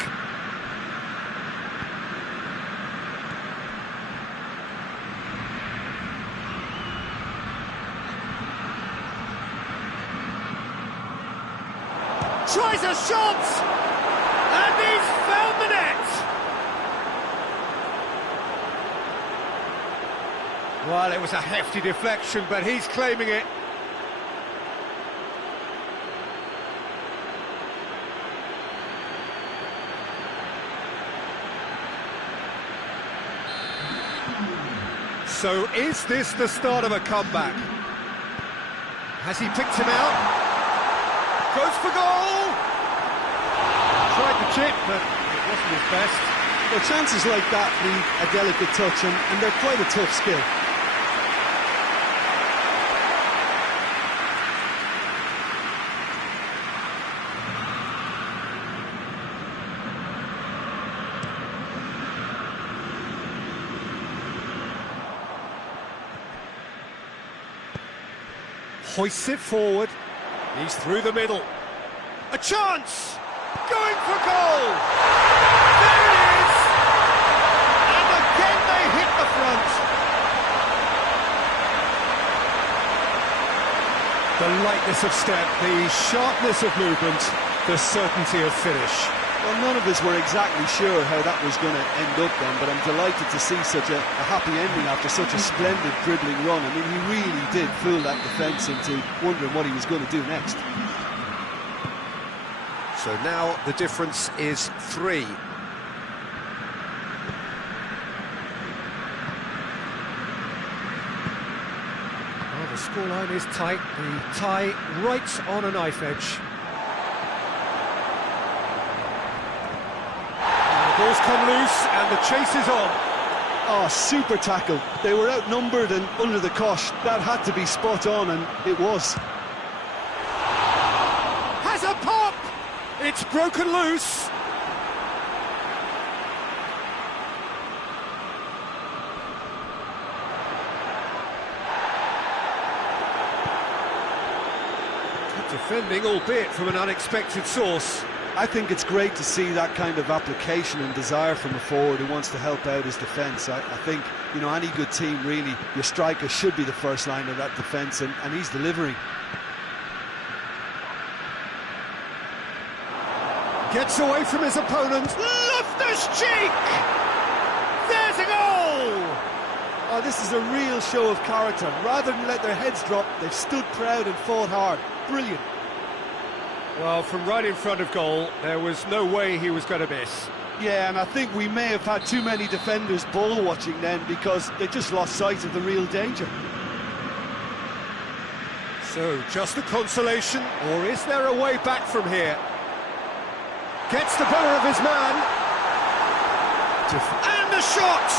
tries a shot! And he's found the net! Well, it was a hefty deflection, but he's claiming it. So is this the start of a comeback? Has he picked him out? Goes for goal! Tried the chip, but it wasn't his best. Well, chances like that need a delicate touch, and they're quite a tough skill. Hoists it forward. He's through the middle. A chance! Going for goal! There it is! And again they hit the front. The lightness of step, the sharpness of movement, the certainty of finish. Well, none of us were exactly sure how that was going to end up then, but I'm delighted to see such a happy ending after such a splendid dribbling run. I mean, he really did fool that defence into wondering what he was going to do next. So now the difference is 3. Well, the scoreline is tight, the tie right on a knife edge. Ball's come loose and the chase is on. Oh, super tackle. They were outnumbered and under the cosh. That had to be spot on, and it was. Has a pop! It's broken loose. Good defending, albeit from an unexpected source. I think it's great to see that kind of application and desire from a forward who wants to help out his defence. I think, you know, any good team, really, your striker should be the first line of that defence, and he's delivering. Gets away from his opponent. Loftus-Cheek! There's a goal! Oh, this is a real show of character. Rather than let their heads drop, they've stood proud and fought hard. Brilliant. Well, from right in front of goal, there was no way he was going to miss. Yeah, and I think we may have had too many defenders ball watching then because they just lost sight of the real danger. So, just a consolation, or is there a way back from here? Gets the better of his man. And the shot!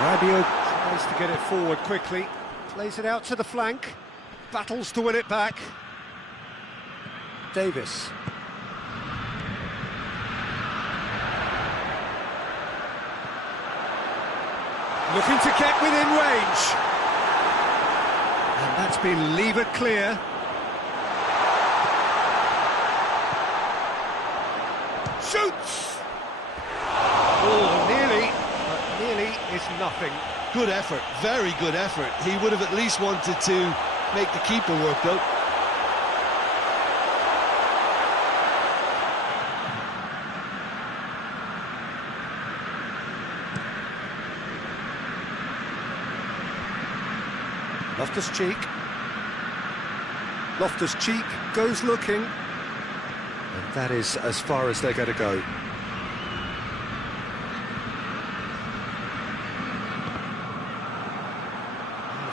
Rabiot tries to get it forward quickly. Plays it out to the flank. Battles to win it back. Davis. Looking to get within range. And that's been levered clear. Shoots! Oh, nearly, but nearly is nothing. Good effort, very good effort. He would have at least wanted to make the keeper work, though. Loftus-Cheek. Loftus-Cheek goes looking. And that is as far as they're going to go.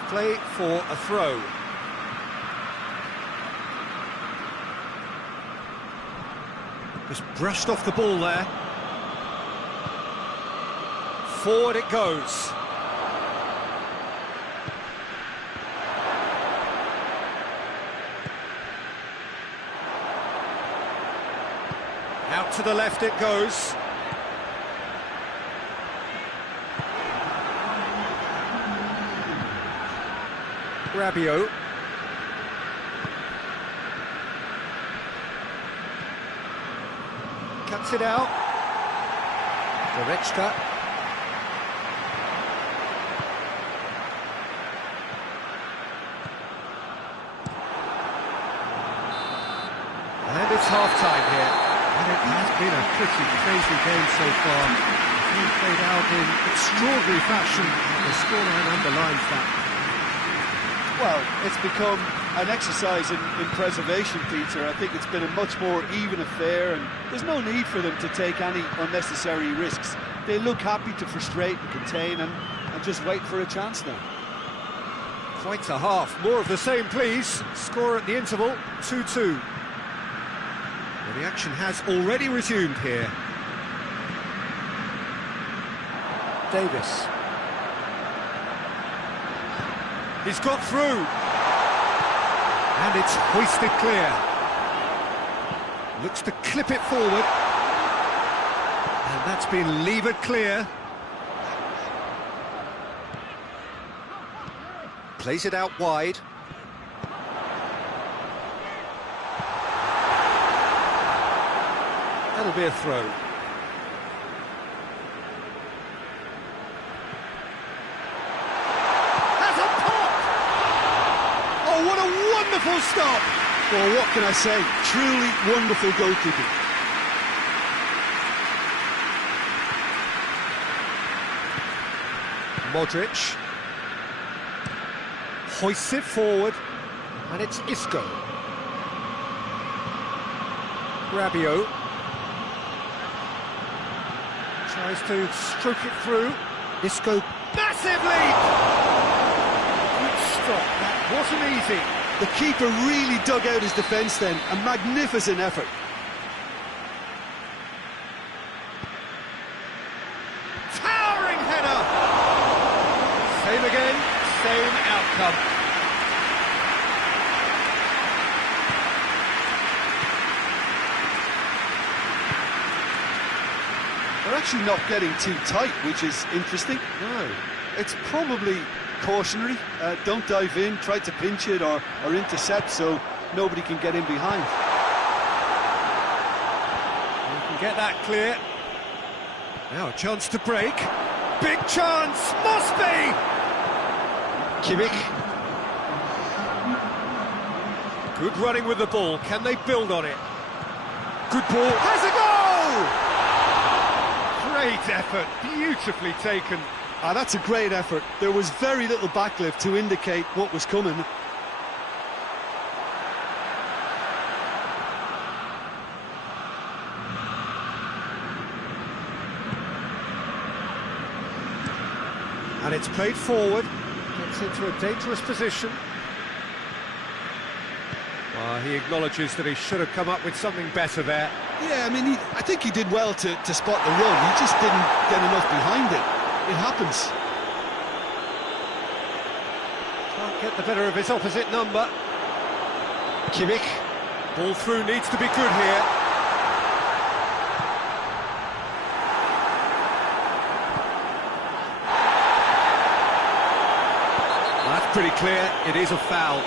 Play for a throw. Just brushed off the ball there. Forward it goes. Out to the left it goes. Rabiot. Cuts it out. Goretzka. And it's It's half-time here. And it has been a pretty crazy game so far. It's been played out in extraordinary fashion. The scoreline underlines that. Well, it's become an exercise in preservation, Peter. I think it's been a much more even affair, and there's no need for them to take any unnecessary risks. They look happy to frustrate and contain and just wait for a chance now. Quite a half. More of the same, please. Score at the interval, 2-2. Well, the action has already resumed here. Davis. He's got through. And it's hoisted clear. Looks to clip it forward. And that's been levered clear. Plays it out wide. That'll be a throw. Has a pop! Oh, what a wonderful stop! Well, what can I say? Truly wonderful goalkeeping. Modric hoists it forward, and it's Isco. Rabiot tries to stroke it through. Isco, massive leap! Good stop, that wasn't easy. The keeper really dug out his defence then, a magnificent effort. Towering header! Same again, same outcome. They're actually not getting too tight, which is interesting. No. It's probably cautionary. Don't dive in, try to pinch it or intercept so nobody can get in behind. You can get that clear. Now a chance to break. Big chance! Must be! Kimmich. Good running with the ball. Can they build on it? Good ball. Has a goal! Great effort. Beautifully taken. That's a great effort. There was very little backlift to indicate what was coming. And it's played forward. Gets into a dangerous position. He acknowledges that he should have come up with something better there. Yeah, I mean, I think he did well to spot the run. He just didn't get enough behind it. It happens. Can't get the better of his opposite number. Kimmich. Ball through needs to be good here. That's pretty clear. It is a foul.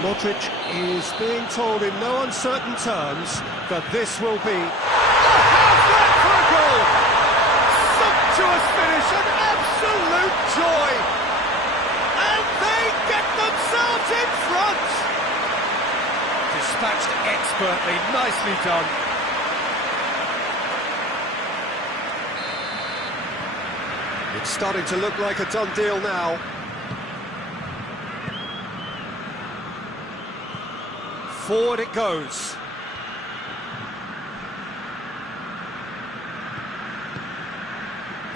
Modric is being told in no uncertain terms that this will be half-back for a goal. Sumptuous finish, an absolute joy. And they get themselves in front. Dispatched expertly, nicely done. It's starting to look like a done deal now. Forward it goes.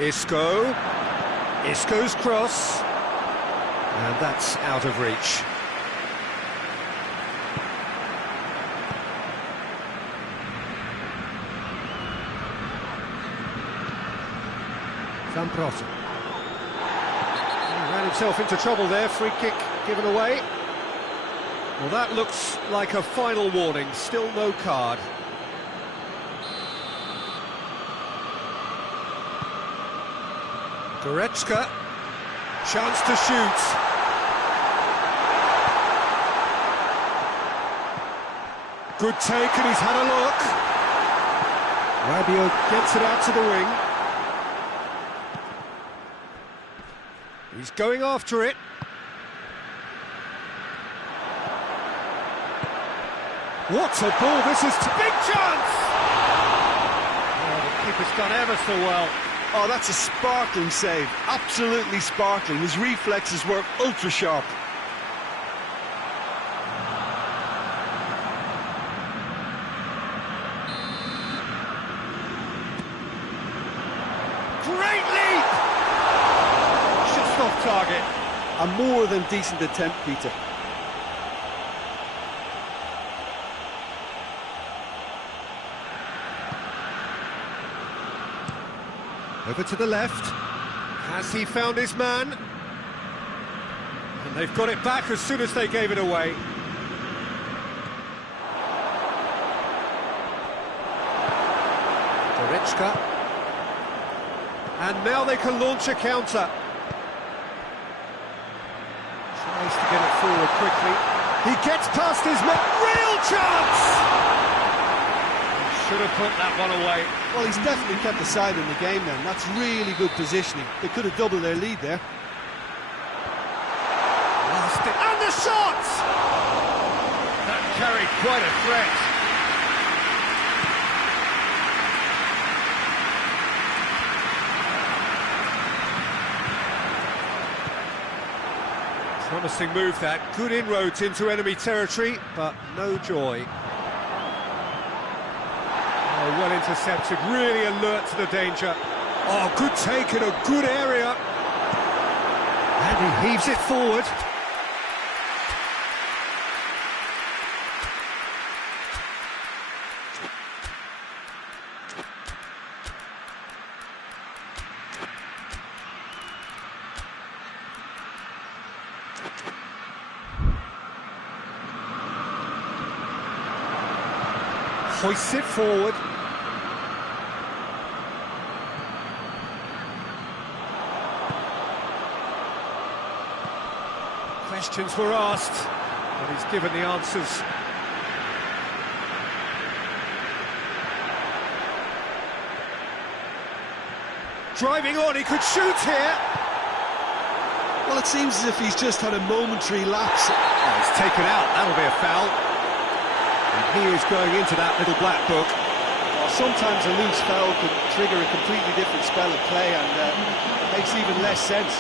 Isco. Isco's cross. And that's out of reach. Zamprota. He ran himself into trouble there. Free kick given away. Well, that looks like a final warning. Still no card. Goretzka. Chance to shoot. Good take, and he's had a look. Rabiot gets it out to the wing. He's going after it. What a ball, this is big chance! Oh, the keeper's done ever so well. Oh, that's a sparkling save, absolutely sparkling. His reflexes were ultra sharp. Great leap! Just off target. A more than decent attempt, Peter. Over to the left. Has he found his man? And they've got it back as soon as they gave it away. Goretzka. And now they can launch a counter. Tries to get it forward quickly. He gets past his man. Real chance! Should have put that one away. Well, he's definitely kept the side in the game then. That's really good positioning. They could have doubled their lead there. And the shot! That carried quite a threat. Promising move that. Good inroads into enemy territory, but no joy. Oh, well intercepted, really alert to the danger. Oh, good take in a good area. And he heaves it forward. Hoists it forward. Questions were asked, but he's given the answers. Driving on, he could shoot here. Well, it seems as if he's just had a momentary lapse. Oh, he's taken out, that'll be a foul. And he is going into that little black book. Well, sometimes a loose foul could trigger a completely different spell of play, and it makes even less sense.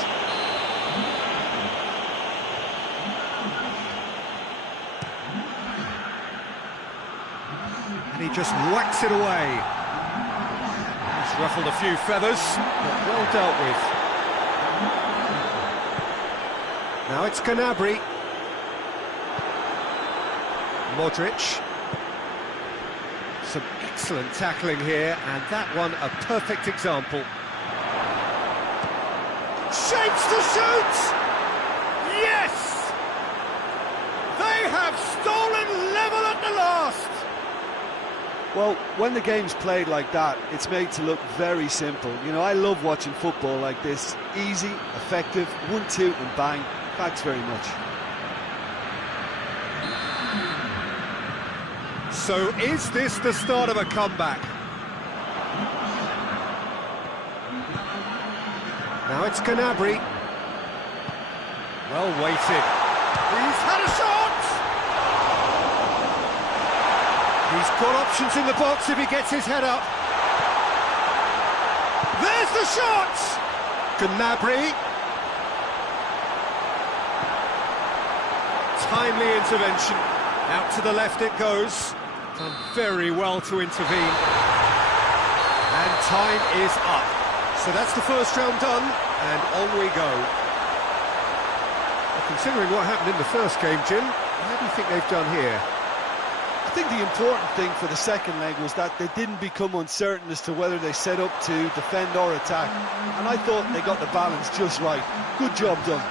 And he just whacks it away. He's ruffled a few feathers, but well dealt with. Now it's Gnabry. Modric. Some excellent tackling here, and that one a perfect example. Shapes to shoot! Yes! They have stolen level at the last! Well, when the game's played like that, it's made to look very simple. You know, I love watching football like this. Easy, effective, 1-2 and bang. Thanks very much. So is this the start of a comeback? Now it's Gnabry. Well weighted. He's had a shot! He's got options in the box if he gets his head up. There's the shot! Gnabry. Timely intervention. Out to the left it goes. Done very well to intervene. And time is up. So that's the first round done, and on we go. Well, considering what happened in the first game, Jim, how do you think they've done here? I think the important thing for the second leg was that they didn't become uncertain as to whether they set up to defend or attack. And I thought they got the balance just right. Good job done.